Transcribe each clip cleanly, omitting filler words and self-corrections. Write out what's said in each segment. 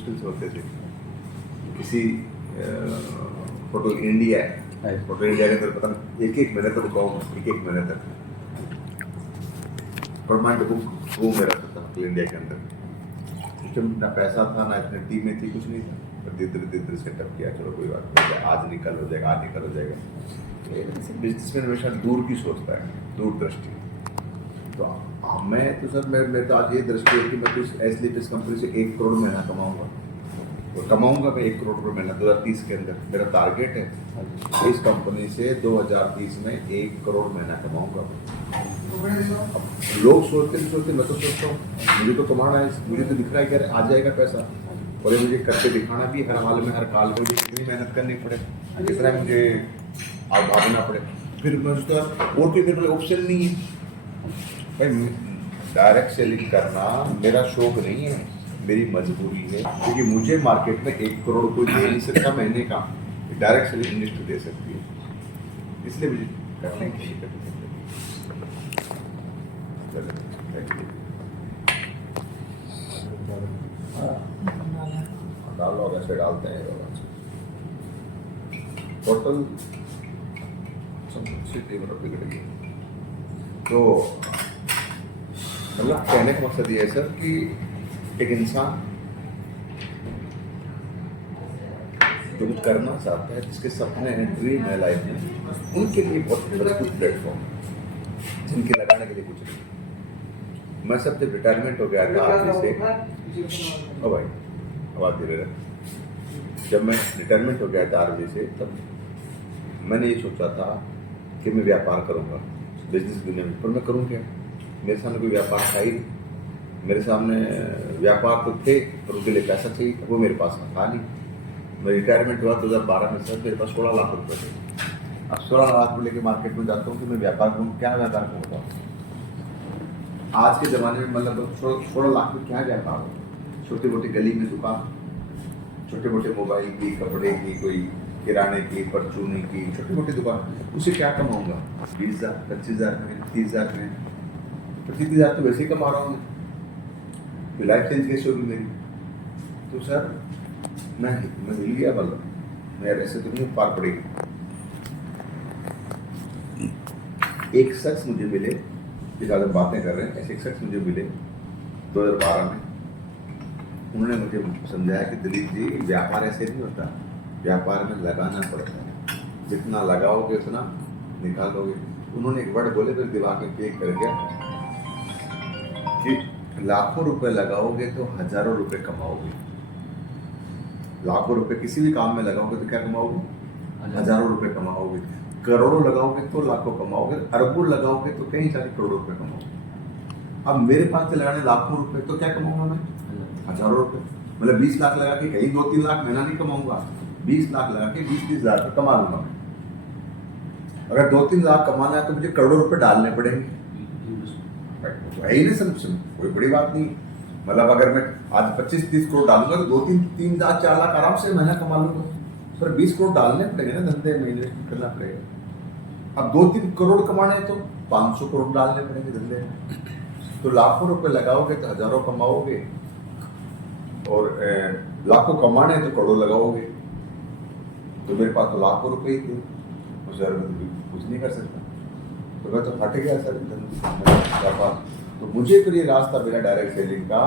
मुश्किल से होते थे। किसी फोटो इंडिया है, फोटो इंडिया के अंदर पता नहीं एक एक महीने तक रुकाऊंगा, एक एक महीने तक परमानेंट बुक वो मेरा था फोटो इंडिया के अंदर। जब ना पैसा था ना इतनी टीमें थी, कुछ नहीं था, पर धीरे धीरे सेटअप किया, चलो कोई बात नहीं, आज नहीं कल हो जाएगा, आज नहीं कल हो जाएगा। बिजनेसमैन हमेशा दूर की सोचता है, दूरदृष्टि। तो मैं तो सर मैं तो आज ये दृष्टि है कि मैं तो इस कंपनी से 1 करोड़ महीना कमाऊंगा, और कमाऊंगा मैं 1 करोड़ रुपये महीना 2030 के अंदर। मेरा टारगेट है इस कंपनी से 2030 में 1 करोड़ महीना कमाऊंगा। अब लोग सोचते मैं तो सोचता हूँ मुझे तो कमाना है, मुझे तो दिख रहा है कि आ जाएगा पैसा, और ये मुझे करके दिखाना भी हर हाल में, हर काल में मुझे कितनी मेहनत करनी पड़े, कितना मुझे भागना पड़े। फिर मैं सोचता और कोई मेरे ऑप्शन नहीं है भाई। डायरेक्ट सेलिंग करना मेरा शौक नहीं है, मेरी मजबूरी है, क्योंकि मुझे मार्केट में 1 करोड़ कोई दे नहीं सकता महीने का, डायरेक्ट सेलिंग इंडस्ट्री दे सकती है, इसलिए मुझे करने की डाल लो, वैसे डालते हैं टोटल बिगड़ गई। तो मतलब कहने का मकसद ये है सर कि एक इंसान जो कुछ करना चाहता है, जिसके सपने हैं, ड्रीम है लाइफ में, उनके लिए बहुत मजबूत प्लेटफॉर्म है, जिनके लगाने के लिए कुछ नहीं। मैं सब जब रिटायरमेंट हो गया था आर्मी से, ओ भाई आवाज़ दे रहे, जब मैं रिटायरमेंट हो गया था आर्मी से, तब मैंने ये सोचा था कि मैं व्यापार करूँगा बिजनेस दुनिया में, पर मैं करूँ क्या? मेरे सामने कोई व्यापार था ही नहीं। मेरे सामने व्यापार तो थे, पर उनके लिए पैसा चाहिए, वो मेरे पास था नहीं। मैं रिटायरमेंट हुआ 2012 में, सर मेरे पास 16 लाख रुपये थे। अब 16 लाख रुपये लेके मार्केट में जाता हूँ कि मैं व्यापार करूँ, क्या व्यापार करूँगा? आज के ज़माने में मतलब 16 लाख में क्या व्यापार हो? छोटी मोटी गली में दुकान, छोटे मोटे मोबाइल की, कपड़े की, कोई किराने की, परचूनी की छोटी मोटी दुकान, उसे क्या कमाऊँगा? 20,000, 25,000 में, 30,000 में, 25,000 तो वैसे ही कमा रहा हूँ मैं, तो लाइफ चेंज कैसे होगी मेरी? तो सर मैं हिल गया, मतलब मैं ऐसे तो नहीं पार पड़ेगी। एक शख्स मुझे मिले, जिस आदमी बातें कर रहे हैं, ऐसे एक शख्स मुझे मिले 2012 में। उन्होंने मुझे समझाया कि दिलीप जी, व्यापार ऐसे नहीं होता, व्यापार में लगाना पड़ता है, जितना लगाओगे उतना निकालोगे। उन्होंने एक वर्ड बोले तो दिमाग में क्लिक कर गया कि लाखों रुपए लगाओगे तो हजारों रुपए कमाओगे। लाखों रुपए किसी भी काम में लगाओगे तो क्या कमाओगे? हजारों रुपए कमाओगे। करोड़ों लगाओगे तो लाखों कमाओगे, अरबों लगाओगे तो कई सारे करोड़ों रुपए कमाओगे। अब मेरे पास से लगाने लाखों रुपए, तो क्या कमाऊंगा मैं? हजारों रुपए। मतलब 20 लाख लगा के कहीं 2-3 लाख महीना नहीं कमाऊंगा, 20 लाख लगा के 20-30 हज़ार रुपये कमा लूंगा मैं। अगर 2-3 लाख कमाना है तो मुझे करोड़ों रुपए डालने पड़ेंगे, तो है ही नहीं सर, कोई बड़ी बात नहीं। मतलब अगर मैं आज 25-30 करोड़ डालूंगा तो 2-3 लाख 4 लाख आराम से महीना कमा लूंगा, पर 20 करोड़ डालने पड़ेंगे ना धंधे में, इन्वेस्टमेंट करना पड़ेगा। अब 2-3 करोड़ कमाने हैं तो 500 करोड़ डालने पड़ेंगे धंधे में। तो लाखों रुपए लगाओगे तो हजारों कमाओगे, और लाखों कमाने हैं तो करोड़ों लगाओगे। तो मेरे पास तो लाखों रुपए ही थे, सर कुछ नहीं कर सकता, तो मैं तो हट गया सर व्यापार। तो मुझे तो ये रास्ता मिला डायरेक्ट सेलिंग का,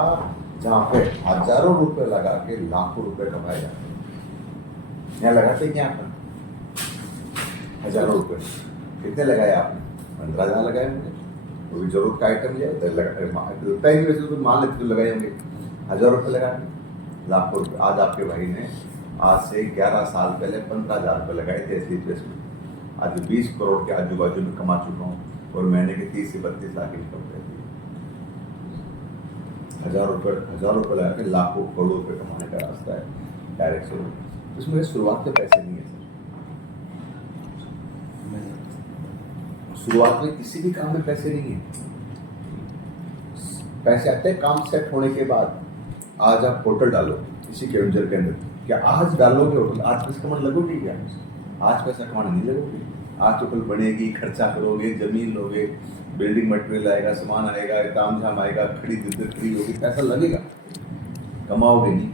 जहाँ पे हजारों रुपए लगा के लाखों रुपए कमाए जाते हैं। यहाँ लगाते क्या आपने? हजारों रुपए कितने लगाए आपने? 15,000 लगाए होंगे, वो भी जरूरत का आइटम लिया लगता ही नहीं, वैसे तो मान लेते तो लगाए होंगे। 1,000 रुपये लगा के लाखों रुपये। आज आपके भाई ने आज से 11 साल पहले 15,000 रुपये लगाए थे ऐसी प्लेस में, आज 20 करोड़ के आजू बाजू में कमा चुका हूँ, और महीने के 30 से 32 लाख इनकम रहती है। 1,000 रुपये लगा के लाखों करोड़ों रुपये कमाने का रास्ता है डायरेक्ट से। उसमें शुरुआत के पैसे नहीं है सर, शुरुआत में किसी भी काम में पैसे नहीं है, पैसे आते हैं काम सेट होने के बाद। आज आप होटल डालो इसी के वेंचर के अंदर, क्या आज डालोगे होटल, आज पैसा कमाने लगोगे क्या? आज पैसा कमाने नहीं लगोगे। आज होटल बनेगी, खर्चा करोगे, जमीन लोगे, बिल्डिंग मटेरियल आएगा, सामान आएगा, तामझाम आएगा, खड़ी होगी, पैसा लगेगा, कमाओगे नहीं।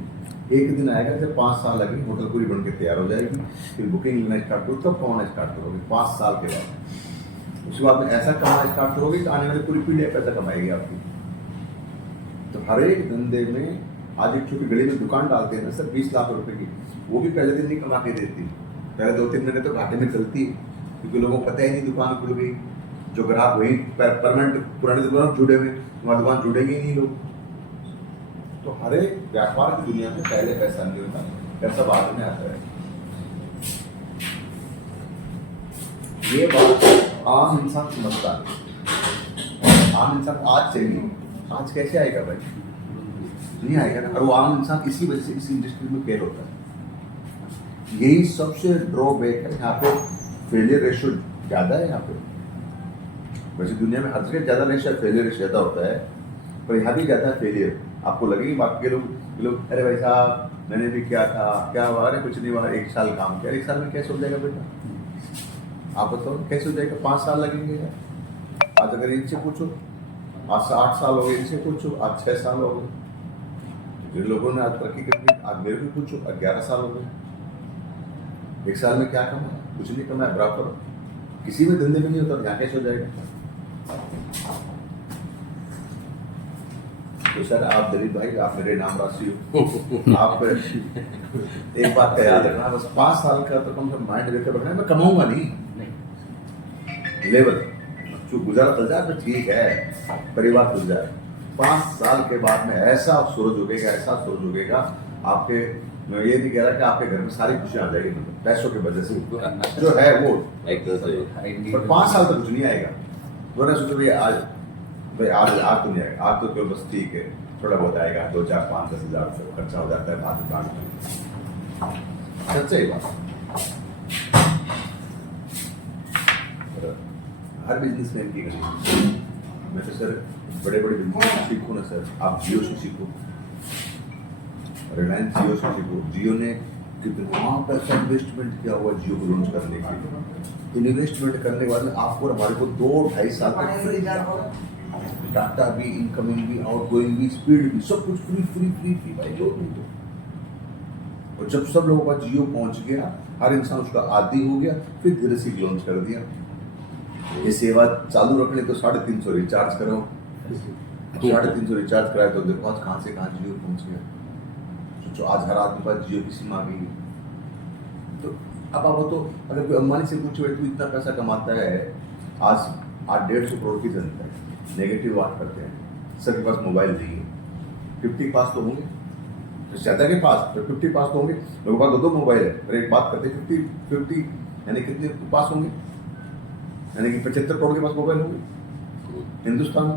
एक दिन आएगा जब 5 साल लगेंगे, होटल पूरी बन के तैयार हो जाएगी, फिर बुकिंग लेना स्टार्ट करो, तब कमाना स्टार्ट करोगे 5 साल के बाद। उसके बाद में ऐसा कमाना स्टार्ट करोगे तो आने वाली पूरी पीढ़ी पैसा कमाएगी आपकी। तो हर एक धंधे में, आज एक छोटी गली में दुकान डालते हैं ना सर 20 लाख रुपए की, वो भी पहले दिन नहीं कमा के देती, पहले 2-3 महीने तो घाटे में चलती है, क्योंकि लोगों को पता ही नहीं दुकान खुल गई। जो ग्राहक वही परमानेंट पुरानी दुकान जुड़े हुए, तुम्हारी दुकान जुड़ेगी ही नहीं लोग। तो हर एक व्यापार की दुनिया में पहले पैसा नहीं होता, पैसा बाद में आता है। ये बात आम इंसान समझता है। आम इंसान आज चाहिए, आज कैसे आएगा भाई? नहीं आएगा ना। और वो आम इंसान इसी वजह से इस इंडस्ट्री में फेल होता है। यही सबसे ड्रॉबैक है। यहाँ पे फेलियर रेशियो ज्यादा है। यहाँ पे वैसे दुनिया में हर जगह ज्यादा रेशियो फेलियर रेशियो ज्यादा होता है, पर यहाँ भी ज्यादा है फेलियर। आपको लगेगी बाकी के लोग अरे भाई साहब मैंने भी किया था, क्या हुआ? अरे कुछ नहीं हुआ, 1 साल काम किया, 1 साल में कैसे हो जाएगा बेटा? आप बताओ कैसे हो जाएगा? 5 साल लगेंगे यार। आज अगर इनसे पूछो, आज से 8 साल हो गए, इनसे पूछो आज 6 साल हो गए। जिन लोगों ने आज तरक्की कर दी, आज मेरे को पूछो आज 11 साल हो गए। 1 साल में क्या कमाया? कुछ नहीं कमाया, बराबर। किसी भी धंधे में नहीं होता, यहाँ कैसे हो जाएगा? तो सर आप दिलीप भाई, आप मेरे नाम राशि हो। आप एक बात का याद रखना, बस 5 साल का तो कम से कम माइंड लेकर रखना, मैं कमाऊंगा नहीं लेवल जो गुजारा चल जाए तो ठीक है, परिवार चल जाए। 5 साल के बाद में ऐसा सूरज उगेगा, ऐसा सूरज उगेगा आपके। मैं ये नहीं कह रहा कि आपके घर में सारी खुशियां आ जाएगी पैसों की वजह से, जो है वो पर 5 साल तक कुछ नहीं आएगा। वरना सोचो भाई आज तो नहीं आएगा, आज तो केवल बस ठीक है, थोड़ा बहुत आएगा, 2, 4, 5, 10 हज़ार से खर्चा हो जाता है बाद में। सच्चाई बात। हर बिजनेसमैन की गलती। मैं तो सर बड़े बिजनेस सीखो ना सर, आप जियो से सीखो, रिलायंस जियो से सीखो। जियो ने कितना पैसा इन्वेस्टमेंट किया हुआ जियो को लॉन्च करने के लिए। इन्वेस्टमेंट करने के बाद आपको और हमारे को 2-2.5 साल तक डाटा भी, इनकमिंग भी, आउटगोइंग भी, स्पीड भी, सब कुछ फ्री भाई जो नहीं तो। और जब सब लोगों का जियो पहुंच गया, हर इंसान उसका आदी हो गया, फिर धीरे से लॉन्च कर दिया। ये सेवा चालू रखने तो 350 रिचार्ज करो, 350 रिचार्ज कराए तो देखो आज कहाँ से कहाँ जियो पहुंच गया। सोचो आज हर आदमी के पास जियो की सिम आ गई। तो अब आप तो अगर कोई अंबानी से पूछे तू इतना पैसा कमाता है, आज 150 करोड़ की जनता है, नेगेटिव बात करते हैं, सबके पास मोबाइल नहीं है। 50 पास तो होंगे, तो ज्यादा के पास तो 50 पास तो होंगे, लोगों के पास 2 मोबाइल है। अरे एक बात करते 50 यानी कितने पास होंगे? यानी कि 75 करोड़ के पास मोबाइल होंगे हिंदुस्तान में।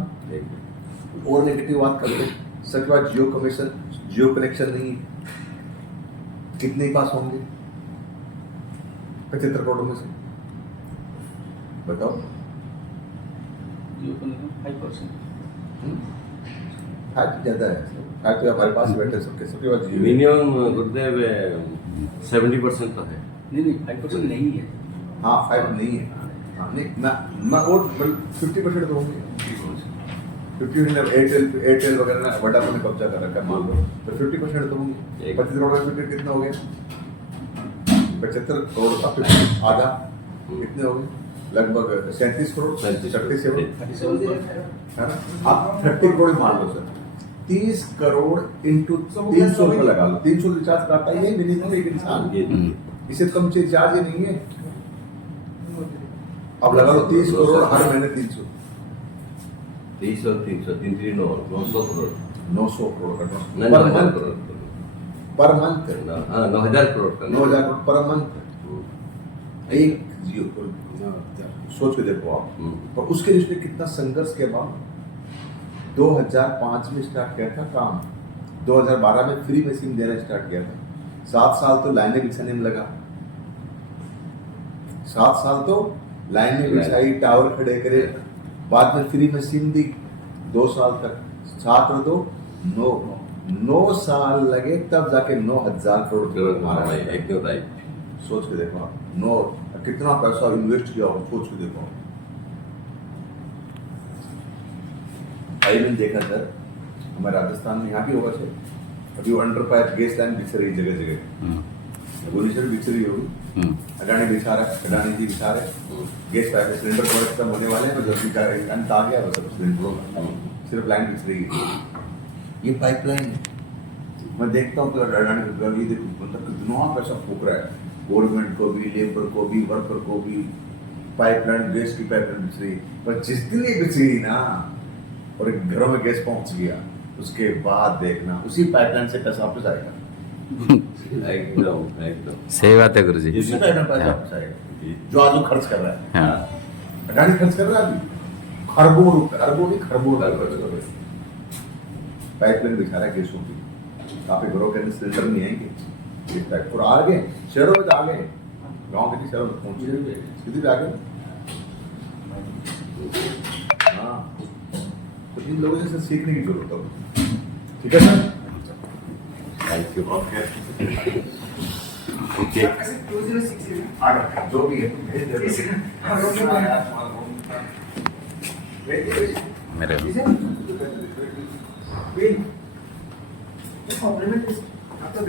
और नेगेटिव बात करते सबके पास जियो कनेक्शन नहीं है, कितने पास होंगे 75 करोड़ में से? बताओ। 5% ज्यादा है। तो हमारे पास बैठे सबके पास मिनिमम गुरुदेव 70% तो है। नहीं 5% नहीं है। हाँ 5 नहीं है। हाँ नहीं मैं और 50% तो होंगे। 50% एयरटेल वगैरह ना वोडाफोन ने कब्जा कर रखा है मान लो, तो 50% तो होंगे। 25 करोड़ का 50 कितना हो गया? 75 करोड़ का 50 आधा कितने हो गए? लगभग 37 करोड़, 37 है ना। आप 30 करोड़ मान लो सर, 30 करोड़ इंटू 300 रुपये लगा लो। 300 रिचार्ज करता है ये मिनिमम एक इंसान, इसे कम से रिचार्ज ही नहीं है। अब लगा लो 30 करोड़ हर महीने 300 900 करोड़ 900 करोड़ का पर मंथ 9,000 करोड़ का 9,000 करोड़ पर मंथ एक जियो को सोच के देखो आप। और उसके लिए कितना संघर्ष के बाद 2005 में स्टार्ट किया था काम, 2012 में फ्री में सिम देना स्टार्ट किया था। 7 साल तो लाइनें बिछाने में लगा, 7 साल तो लाइनें बिछाई, टावर खड़े करे, बाद में फ्री में सिम दी 2 साल तक। छात्र तो 9 साल लगे तब जाके 9,000 करोड़ एकदम राइट। सोच के देखो आप, 9 कितना पैसा इन्वेस्ट किया हो, सोच के देखो। भाई मैंने देखा सर हमारे राजस्थान में, यहाँ भी होगा सर, अभी अंडर पाइप गैस लाइन बिछ रही जगह जगह, भुवनेश्वर बिछ रही होगी, अडानी बिछा रहा है, अडानी जी बिछा रहे, गैस पाइप सिलेंडर थोड़ा खत्म होने वाले हैं, जल्दी जा रहे हैं, अंत आ गया बस अब सिलेंडरों का, सिर्फ लाइन बिछ रही है। ये पाइपलाइन है। मैं देखता हूँ तो अडानी ये देखो मतलब कितना पैसा फूक रहा है, गवर्नमेंट को भी, लेबर को भी, वर्कर को भी, पाइपलाइन गैस की पाइपलाइन बिछ रही है। पर जिस दिन ये बिछ गई ना और एक घरों में गैस पहुंच गया, उसके बाद देखना उसी पाइपलाइन से पैसा वापस आएगा। एकदम सही बात है गुरुजी। उसी पाइपलाइन पैसा वापस आएगा जो आज खर्च कर रहा है। हाँ अडानी खर्च कर रहा है अभी खरबों रुपए, अरबों नहीं खरबों रुपए खर्च कर रहे हैं। पाइपलाइन बिछा रहा है गैसों की, काफी घरों के अंदर सिलेंडर नहीं आएंगे और आगे शहरों में तो आगे, गाँव के नहीं शहरों में पहुंचे सीधे भी आगे। हाँ तो इन लोगों से सीखने की जरूरत है। ठीक है sir, thank you. Okay okay जो भी है मेरे कॉम्प्लीमेंट आप तो